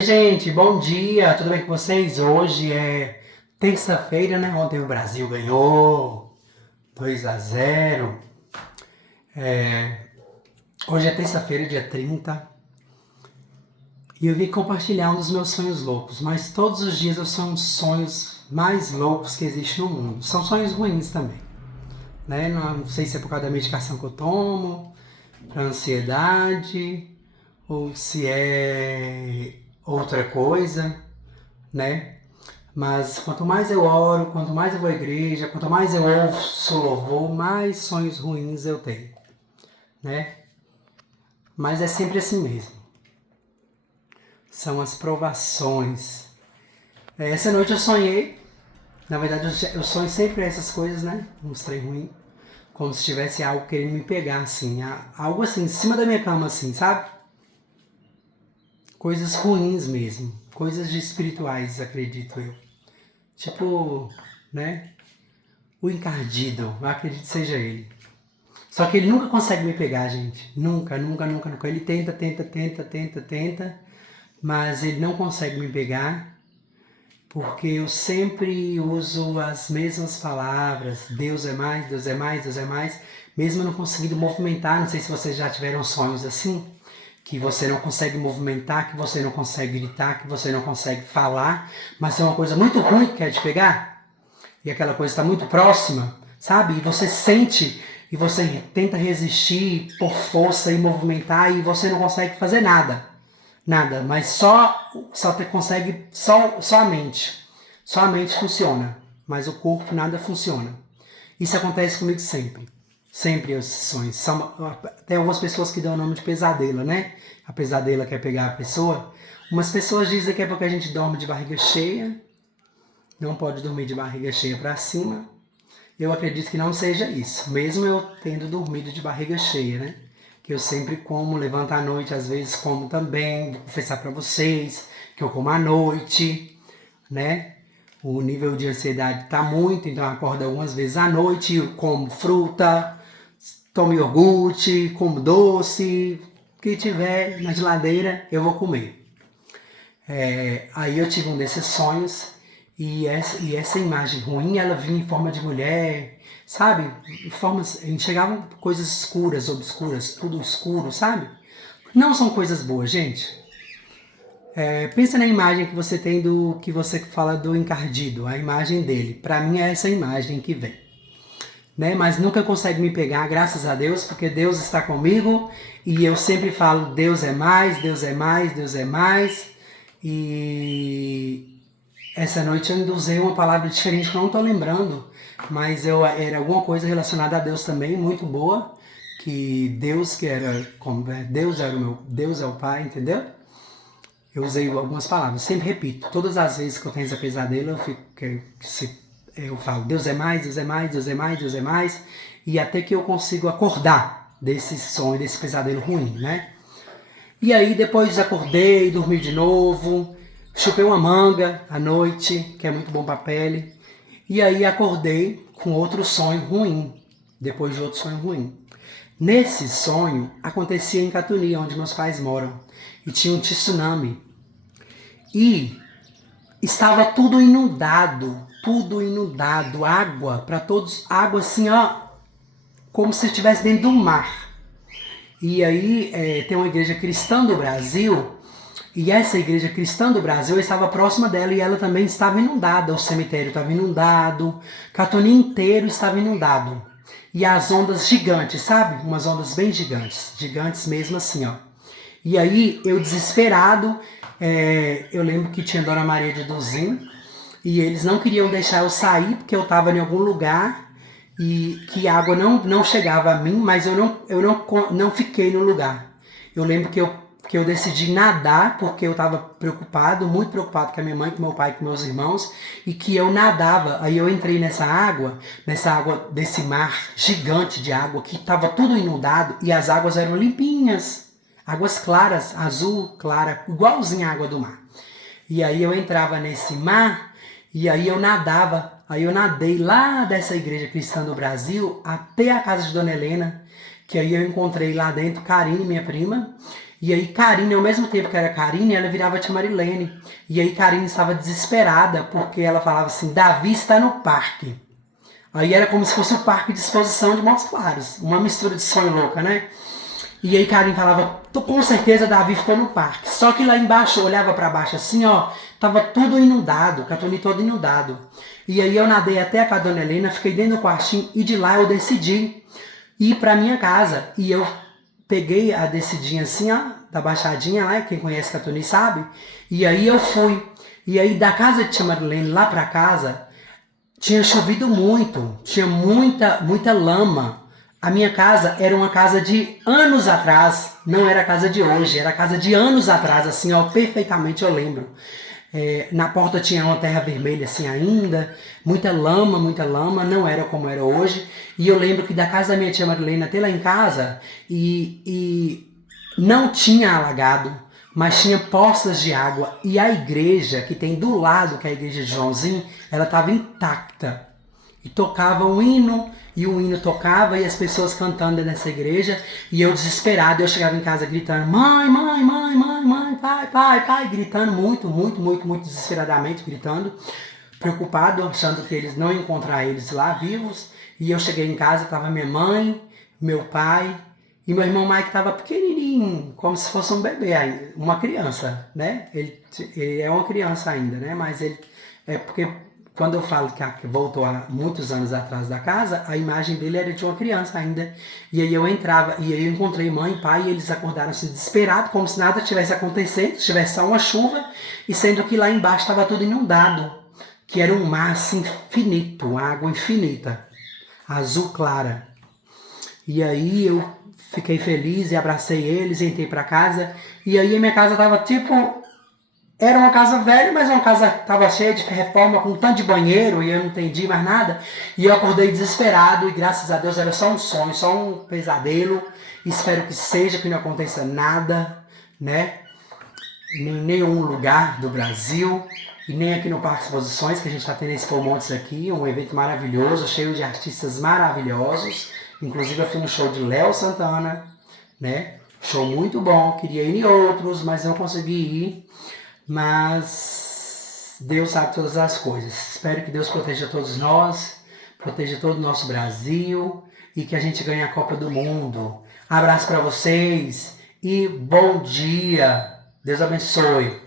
Gente, bom dia, tudo bem com vocês? Hoje é terça-feira, né? Ontem o Brasil ganhou 2-0. Hoje é terça-feira, dia 30. E eu vim compartilhar um dos meus sonhos loucos. Mas todos os dias são os sonhos mais loucos que existem no mundo. São sonhos ruins também, né? Não sei se é por causa da medicação que eu tomo, para ansiedade, ou se é outra coisa, né? Mas quanto mais eu oro, quanto mais eu vou à igreja, quanto mais eu ouço louvor, mais sonhos ruins eu tenho, né? Mas é sempre assim mesmo. São as provações. Essa noite eu sonhei, na verdade eu sonho sempre essas coisas, né? Uns trem ruim, como se tivesse algo querendo me pegar, assim, algo assim, em cima da minha cama, assim, sabe? Coisas ruins mesmo, coisas de espirituais, acredito eu. Tipo, né? O encardido, eu acredito que seja ele. Só que ele nunca consegue me pegar, gente. Nunca, nunca, nunca, nunca. Ele tenta, mas ele não consegue me pegar, porque eu sempre uso as mesmas palavras. Deus é mais, Deus é mais, Deus é mais. Mesmo eu não conseguindo movimentar, não sei se vocês já tiveram sonhos assim, que você não consegue movimentar, que você não consegue gritar, que você não consegue falar, mas é uma coisa muito ruim que quer te pegar. E aquela coisa está muito próxima, sabe? E você sente e você tenta resistir por força e movimentar e você não consegue fazer nada. Nada, mas só consegue só a mente. Só a mente funciona, mas o corpo nada funciona. Isso acontece comigo sempre. Sempre esses sonhos. Tem algumas pessoas que dão o nome de pesadelo, né? A pesadela quer pegar a pessoa. Umas pessoas dizem que é porque a gente dorme de barriga cheia, não pode dormir de barriga cheia para cima. Eu acredito que não seja isso, mesmo eu tendo dormido de barriga cheia, né? Que eu sempre como, levanto à noite, às vezes como também, vou confessar para vocês que eu como à noite, né? O nível de ansiedade tá muito, então eu acordo algumas vezes à noite, eu como fruta, tomo iogurte, como doce, o que tiver na geladeira eu vou comer. Aí eu tive um desses sonhos e essa imagem ruim, ela vinha em forma de mulher, sabe? Enxergavam coisas escuras, obscuras, tudo escuro, sabe? Não são coisas boas, gente. Pensa na imagem que você tem que você fala do encardido, a imagem dele. Para mim é essa imagem que vem. Né? Mas nunca consegue me pegar, graças a Deus, porque Deus está comigo e eu sempre falo, Deus é mais, Deus é mais, Deus é mais. E essa noite eu ainda usei uma palavra diferente que eu não estou lembrando, mas era alguma coisa relacionada a Deus também, muito boa, que Deus que era, Deus era o meu, Deus é o Pai, entendeu? Eu usei algumas palavras, sempre repito, todas as vezes que eu tenho essa pesadelo, eu falo, Deus é mais, Deus é mais, Deus é mais, Deus é mais, e até que eu consigo acordar desse sonho, desse pesadelo ruim, né? E aí depois acordei, dormi de novo, chupei uma manga à noite, que é muito bom para a pele. E aí acordei com outro sonho ruim, depois de outro sonho ruim. Nesse sonho acontecia em Catuni, onde meus pais moram, e tinha um tsunami. E estava tudo inundado, água para todos, água assim, ó, como se estivesse dentro do mar. E aí tem uma igreja cristã do Brasil, e essa igreja cristã do Brasil, eu estava próxima dela e ela também estava inundada, o cemitério estava inundado, Catuni inteiro estava inundado. E as ondas gigantes, sabe? Umas ondas bem gigantes, gigantes mesmo assim, ó. E aí eu desesperado, eu lembro que tinha Dona Maria de Duzim, e eles não queriam deixar eu sair porque eu estava em algum lugar e que a água não chegava a mim, mas eu não fiquei no lugar. Eu lembro que eu decidi nadar porque eu estava preocupado, muito preocupado com a minha mãe, com meu pai, com meus irmãos, e que eu nadava. Aí eu entrei nessa água desse mar gigante de água que estava tudo inundado e as águas eram limpinhas, águas claras, azul clara, igualzinha a água do mar. E aí eu entrava nesse mar e aí eu nadava. Aí eu nadei lá dessa igreja cristã do Brasil até a casa de Dona Helena, que aí eu encontrei lá dentro Karine, minha prima, E aí Karine, ao mesmo tempo que era Karine, ela virava tia Marilene. E aí Karine estava desesperada, porque ela falava assim, Davi está no parque. Aí era como se fosse o parque de exposição de Montes Claros. Uma mistura de sonho louca, né? E aí Karine falava, com certeza Davi ficou no parque. Só que lá embaixo, eu olhava para baixo assim, ó, tava tudo inundado, Catoni todo inundado. E aí eu nadei até a Dona Helena, fiquei dentro do quartinho e de lá eu decidi ir para minha casa. E eu peguei a descidinha assim, ó, da baixadinha lá, quem conhece Catoni sabe. E aí eu fui. E aí da casa de tia Marilene lá para casa, tinha chovido muito, tinha muita lama. A minha casa era uma casa de anos atrás, não era a casa de hoje, era a casa de anos atrás, assim, ó, perfeitamente eu lembro. Na porta tinha uma terra vermelha assim ainda, muita lama, não era como era hoje. E eu lembro que da casa da minha tia Marilena até lá em casa, e não tinha alagado, mas tinha poças de água. E a igreja, que tem do lado, que é a igreja de Joãozinho, ela estava intacta. E tocava um hino, e o hino tocava, e as pessoas cantando nessa igreja, e eu desesperado, eu chegava em casa gritando, mãe, pai, gritando muito desesperadamente, gritando, preocupado, achando que eles não iam encontrar eles lá vivos. E eu cheguei em casa, estava minha mãe, meu pai, e meu irmão Mike estava pequenininho, como se fosse um bebê, uma criança, né? Ele é uma criança ainda, né? Mas ele é porque quando eu falo que voltou há muitos anos atrás da casa, a imagem dele era de uma criança ainda. E aí eu entrava, e aí eu encontrei mãe e pai, e eles acordaram assim desesperados, como se nada tivesse acontecendo, tivesse só uma chuva, e sendo que lá embaixo estava tudo inundado, que era um mar assim, infinito, uma água infinita, azul clara. E aí eu fiquei feliz e abracei eles, entrei para casa, e aí a minha casa tava tipo... Era uma casa velha, mas uma casa que estava cheia de reforma, com um tanto de banheiro, e eu não entendi mais nada. E eu acordei desesperado, e graças a Deus era só um sonho, só um pesadelo. Espero que seja, que não aconteça nada, né? Em nenhum lugar do Brasil, e nem aqui no Parque Exposições, que a gente está tendo esse Montes aqui, um evento maravilhoso, cheio de artistas maravilhosos. Inclusive eu fui no show de Léo Santana, né? Show muito bom, queria ir em outros, mas não consegui ir. Mas Deus sabe todas as coisas. Espero que Deus proteja todos nós, proteja todo o nosso Brasil e que a gente ganhe a Copa do Mundo. Abraço para vocês e bom dia. Deus abençoe.